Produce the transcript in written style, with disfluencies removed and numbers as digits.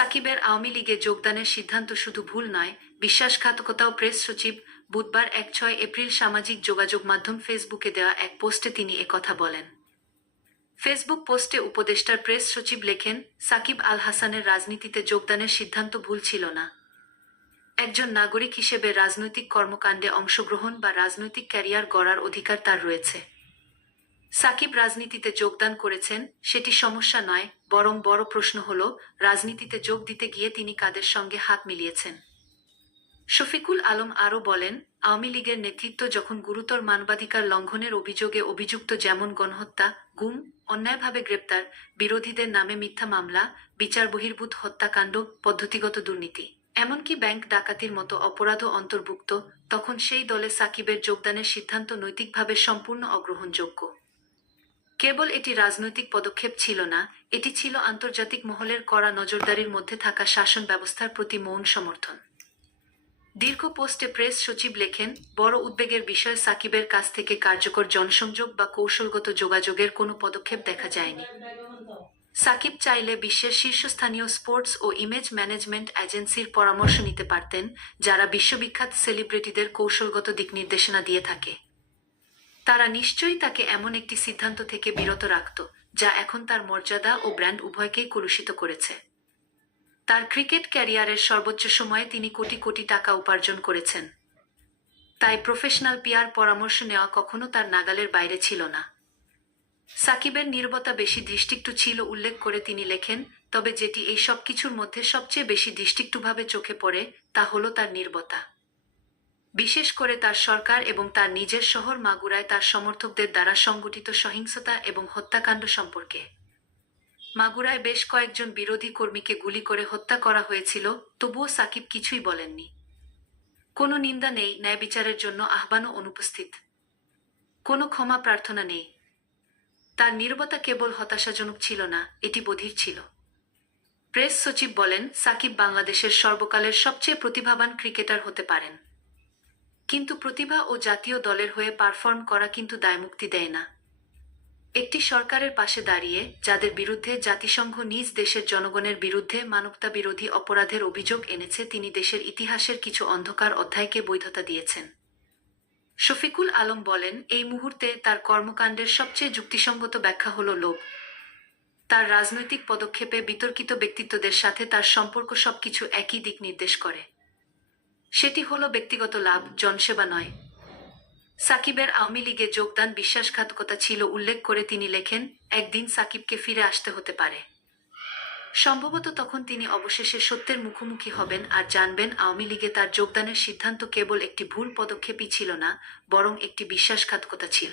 সাকিবের আওয়ামী লীগে যোগদানের সিদ্ধান্ত শুধু ভুল নয়, বিশ্বাসঘাতকতাও। প্রেস সচিব বুধবার 6 এপ্রিল সামাজিক যোগাযোগ মাধ্যম ফেসবুকে দেওয়া এক পোস্টে তিনি একথা বলেন। ফেসবুক পোস্টে উপদেষ্টার প্রেস সচিব লেখেন, সাকিব আল হাসানের রাজনীতিতে যোগদানের সিদ্ধান্ত ভুল ছিল না। একজন নাগরিক হিসেবে রাজনৈতিক কর্মকাণ্ডে অংশগ্রহণ বা রাজনৈতিক ক্যারিয়ার গড়ার অধিকার তার রয়েছে। সাকিব রাজনীতিতে যোগদান করেছেন, সেটি সমস্যা নয়, বরং বড় প্রশ্ন হল রাজনীতিতে যোগ দিতে গিয়ে তিনি কাদের সঙ্গে হাত মিলিয়েছেন। শফিকুল আলম আরও বলেন, আওয়ামী লীগের নেতৃত্ব যখন গুরুতর মানবাধিকার লঙ্ঘনের অভিযোগে অভিযুক্ত, যেমন গণহত্যা, গুম, অন্যায়ভাবে গ্রেপ্তার, বিরোধীদের নামে মিথ্যা মামলা, বিচার বহির্ভূত হত্যাকাণ্ড, পদ্ধতিগত দুর্নীতি, এমনকি ব্যাংক ডাকাতির মতো অপরাধও অন্তর্ভুক্ত, তখন সেই দলে সাকিবের যোগদানের সিদ্ধান্ত নৈতিকভাবে সম্পূর্ণ অগ্রহণযোগ্য। কেবল এটি রাজনৈতিক পদক্ষেপ ছিল না, এটি ছিল আন্তর্জাতিক মহলের কড়া নজরদারির মধ্যে থাকা শাসন ব্যবস্থার প্রতি মৌন সমর্থন। দীর্ঘ পোস্টে প্রেস সচিব লেখেন, বড় উদ্বেগের বিষয়, সাকিবের কাছ থেকে কার্যকর জনসংযোগ বা কৌশলগত যোগাযোগের কোনো পদক্ষেপ দেখা যায়নি। সাকিব চাইলে বিশ্বের শীর্ষস্থানীয় স্পোর্টস ও ইমেজ ম্যানেজমেন্ট এজেন্সির পরামর্শ নিতে পারতেন, যারা বিশ্ববিখ্যাত সেলিব্রিটিদের কৌশলগত দিক নির্দেশনা দিয়ে থাকে। তারা নিশ্চয়ই তাকে এমন একটি সিদ্ধান্ত থেকে বিরত রাখত, যা এখন তার মর্যাদা ও ব্র্যান্ড উভয়কেই কলুষিত করেছে। তার ক্রিকেট ক্যারিয়ারের সর্বোচ্চ সময়ে তিনি কোটি কোটি টাকা উপার্জন করেছেন। তাই প্রফেশনাল পিআর পরামর্শ নেওয়া কখনো তার নাগালের বাইরে ছিল না। সাকিবের নীরবতা বেশি দৃষ্টিকটু ছিল উল্লেখ করে তিনি লেখেন, তবে যেটি এই সব কিছুর মধ্যে সবচেয়ে বেশি দৃষ্টিকটুভাবে চোখে পড়ে, তা হলো তার নীরবতা। বিশেষ করে তার সরকার এবং তার নিজের শহর মাগুরায় তার সমর্থকদের দ্বারা সংগঠিত সহিংসতা এবং হত্যাকাণ্ড সম্পর্কে। মাগুরায় বেশ কয়েকজন বিরোধী কর্মীকে গুলি করে হত্যা করা হয়েছিল, তবুও সাকিব কিছুই বলেননি। কোনো নিন্দা নেই, ন্যায়বিচারের জন্য আহ্বানও অনুপস্থিত। কোনো ক্ষমা প্রার্থনা নেই। তার নীরবতা কেবল হতাশাজনক ছিল না, এটি বধির ছিল। প্রেস সচিব বলেন, সাকিব বাংলাদেশের সর্বকালের সবচেয়ে প্রতিভাবান ক্রিকেটার হতে পারেন, কিন্তু প্রতিভা ও জাতীয় দলের হয়ে পারফর্ম করা কিন্তু দায়মুক্তি দেয় না। একটি সরকারের পাশে দাঁড়িয়ে, যাদের বিরুদ্ধে জাতিসংঘ নিজ দেশের জনগণের বিরুদ্ধে মানবতাবিরোধী অপরাধের অভিযোগ এনেছে, তিনি দেশের ইতিহাসের কিছু অন্ধকার অধ্যায়কে বৈধতা দিয়েছেন। শফিকুল আলম বলেন, এই মুহূর্তে তার কর্মকাণ্ডের সবচেয়ে যুক্তিসঙ্গত ব্যাখ্যা হল লোভ। তার রাজনৈতিক পদক্ষেপে বিতর্কিত ব্যক্তিত্বদের সাথে তার সম্পর্ক সবকিছু একই দিক নির্দেশ করে। সেটি হলো ব্যক্তিগত লাভ, জনসেবা নয়। সাকিবের আওয়ামী লীগে যোগদান বিশ্বাসঘাতকতা ছিল উল্লেখ করে তিনি লেখেন, একদিন সাকিবকে ফিরে আসতে হতে পারে। সম্ভবত তখন তিনি অবশেষে সত্যের মুখোমুখি হবেন আর জানবেন আওয়ামী লীগে তার যোগদানের সিদ্ধান্ত কেবল একটি ভুল পদক্ষেপই ছিল না, বরং একটি বিশ্বাসঘাতকতা ছিল।